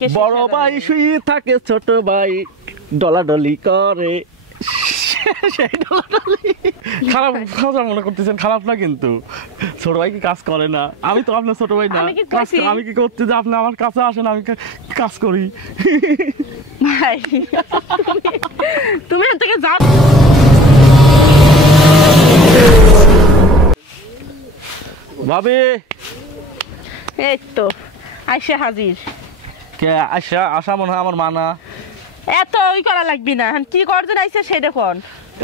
বড় ভাই শুয়ে থাকে, ছোট ভাই ডলাডলি করে। খারাপ কথা মনে করতেছেন, খারাপ না কিন্তু। ছোট ভাই কি কাজ করে না? আমি তো আপনার ছোট ভাই না। আমি কি করতে যে আপনি আমার কাছে আসেন, আমি কাজ করি। ভাই তুমি এখান থেকে যাও। ভাবি এই তো আইসা হাজির। কে আসা মনে হয় আমার মানা। এত ওই করা লাগবি না, কি করছেন আইসা সেটা কোন।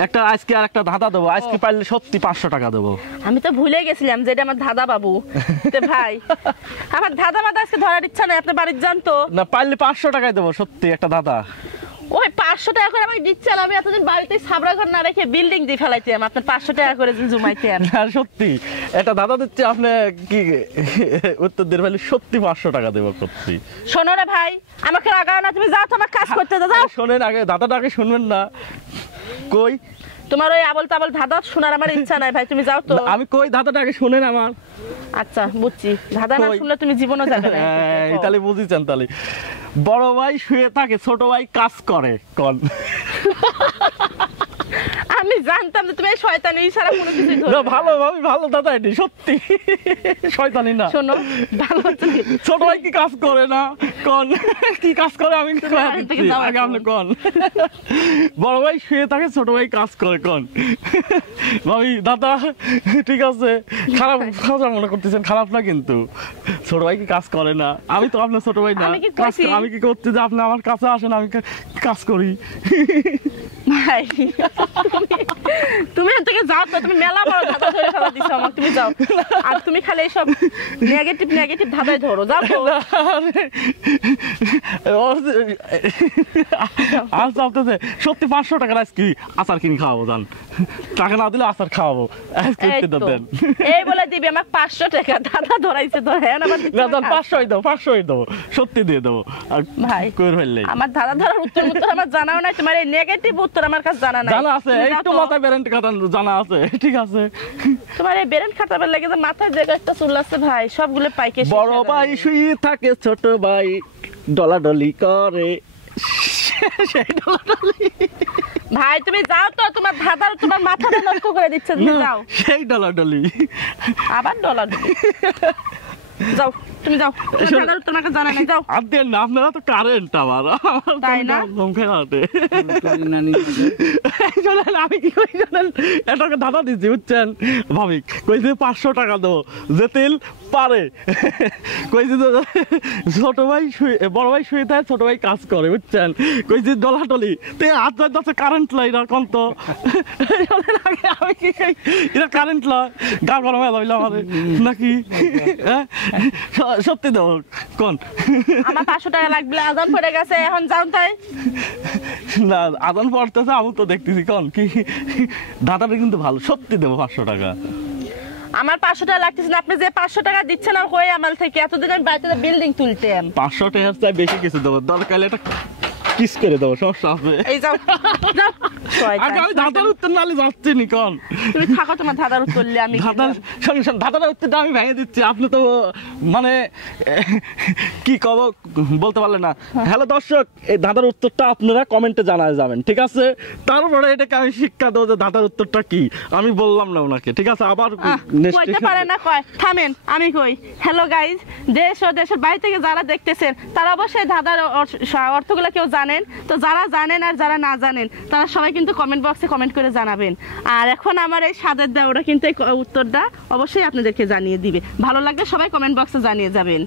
একটা আজকে আর একটা ধাঁধা দেবো, আজকে পারলে সত্যি 500 টাকা দেবো। আমি তো ভুলে গেছিলাম যে এটা আমার দাদা বাবু। ভাই আমার দাদা মাদা আজকে ধরার ইচ্ছা নাই, আপনি বাড়ির যান তো। না পারলে 500 টাকায় দেবো, সত্যি একটা দাদা। ওই 500 টাকা করে আমাকে দিচ্ছেন, আমি এতদিন বাড়িতে সাবরা ঘর না রেখে বিল্ডিং দিয়ে ফেলাইতাম, আপনার 500 টাকা করে জুমাইতেন। সত্যি একটা দাদা দিচ্ছে, আপনি কি উত্তর দিয়ে ফেলে সত্যি 500 টাকা দেবো সত্যি। শোনো রে ভাই, আমাকে রাগাও না, তুমি যাও তো আমার কাজ করতে যাও। শোনেন আগে, দাদাটা আগে শুনবেন না। কই তোমার ওই আবল তাবল ধাঁধা শোনার আমার ইচ্ছা নাই ভাই, তুমি যাও তো। আমি কই দাদাটা আগে শুনেন আমার। আচ্ছা বুঝছি, ধাঁধা না শুনলে তুমি জীবনও যাবে না। তাহলে বুঝিছেন তাহলে। বড় ভাই শুয়ে থাকে, ছোট ভাই কাজ করে কোন। আমি জানতাম যে তুমি এই শয়তানি ইশারা কোনো কিছু ধরবে না। ভালো ভাবি, ভালো দাদা, এটি সত্যি শয়তানি না। শোনো ভালো, ছোট ভাই কি কাজ করে না কোন, কি কাজ করে আমি আগে আপনি কোন। বড় ভাই শুয়ে থাকে, ছোট ভাই কাজ করে কোন। ভাবি দাদা ঠিক আছে, খারাপ কথা মনে করতেছেন, খারাপ না কিন্তু। ছোট ভাই কি কাজ করে না? আমি তো আপনার ছোট ভাই না। আমি কি করতে যে আপনি আমার কাছে আসেন, আমি কাজ করি। ভাই তুমি এখান থেকে যাও তো, তুমি মেলা বড় ধাঁধা ধরে ফেলা দিছো আমাকে, তুমি যাও। আর তুমি খালি এইসব নেগেটিভ ধাঁধাই ধরো, যাও তো। আচ্ছা আপনাদের সত্যি 500 টাকার আজকে আচার কিনে খাওয়াবো, জান। টাকা না দিলে আচার খাওয়াবো। এই বলে দিবি আমাকে 500 টাকা দাদা ধরাইছে তো। হ্যাঁ না 500 দাও, 500 দাও, সত্যি দিয়ে দেবো। ভাই কই ফেললে আমার দাদা ধরার উত্তর আমার জানাও নাই, তোমার এই নেগেটিভ উত্তর আমার কাছে জানা নাই। জানা আছে, একটু মাথায় বেরেন্ট কাটা জানা আছে, ঠিক আছে। তোমার এই বেরেন্ট কাটাবার লাগে যে মাথায় যে একটা চুল আছে ভাই, সবগুলো পাইকে। বড় ভাই শুয়ে থাকে, ছোট ভাই ডলাডলি করে। ভাই তুমি যাও তো, তোমার ধাঁধার তোমার মাথাটা নষ্ট করে দিচ্ছে, তুমি যাও। সেই ডলাডলি আবার ডলাডলি, যাও তুমি যাও। তোমাকে জানা নাই, যাও। আর দেন না, আপনারা তো কারেন্ট আমার, তাই না? আমি কি করি জানেন, এটাকে দাদা দিচ্ছি বুঝছেন ভাবি, কইছে 500 টাকা দেবো যে তেল পারে। কইছে ছোট ভাই বড় ভাই শুয়ে থাকে, ছোট ভাই কাজ করে বুঝছেন। কইছে ডলাটলি তে হাত ধরতে কারেন্ট লাই না কোন তো। আমি কি এটা কারেন্ট লয়, গা গরম হয়ে যাইল আমাদের নাকি? সত্যি দেবো কোন। আমার 500 টাকা লাগবে, আজান পড়ে গেছে এখন যাও। তাই না, আজান পড়তেছে, আমি তো দেখতেছি কোন কি। দাদাটা কিন্তু ভালো, সত্যি দেবো 500 টাকা। আমার 500 টাকা লাগতেছে না, আপনি যে 500 টাকা দিচ্ছেন না কই আমার থেকে। এতদিন আমি বাড়িতে বিল্ডিং তুলতাম। 500 টাকার চাই বেশি কিছু দেবো, দরকার এটা কিস করে দেবো, সমস্যা আছে। এই যাও যাও। আমি দাদার উত্তর নালে যাচ্ছি নি কোন। তুমি থাকো, তোমার দাদার উত্তর নিয়ে আমি দাদার উত্তরটা আমি ভেঙে দিচ্ছি, আপনি তো মানে কি কব বলতে পারলেন না। হ্যালো দর্শক, এই দাদার উত্তরটা আপনারা কমেন্টে জানায় যাবেন, ঠিক আছে। তারপরে এটাকে আমি শিক্ষা দেবো যে দাদার উত্তরটা কি। আমি বললাম না ওনাকে, ঠিক আছে। আবার কইতে পারে না, কয় থামেন। আমি কই হ্যালো গাইজ, দেশ ও দেশের বাইরে থেকে যারা দেখতেছেন তারা অবশ্যই দাদার অর্থগুলো কেউ জানেন তো। যারা জানেন আর যারা না জানেন তারা সবাই কিন্তু কমেন্ট বক্সে কমেন্ট করে জানাবেন। আর এখন আমার এই সাদের দা ওরা কিন্তু এই উত্তরটা অবশ্যই আপনাদেরকে জানিয়ে দিবে। ভালো লাগলে সবাই কমেন্ট বক্সে জানিয়ে যাবেন।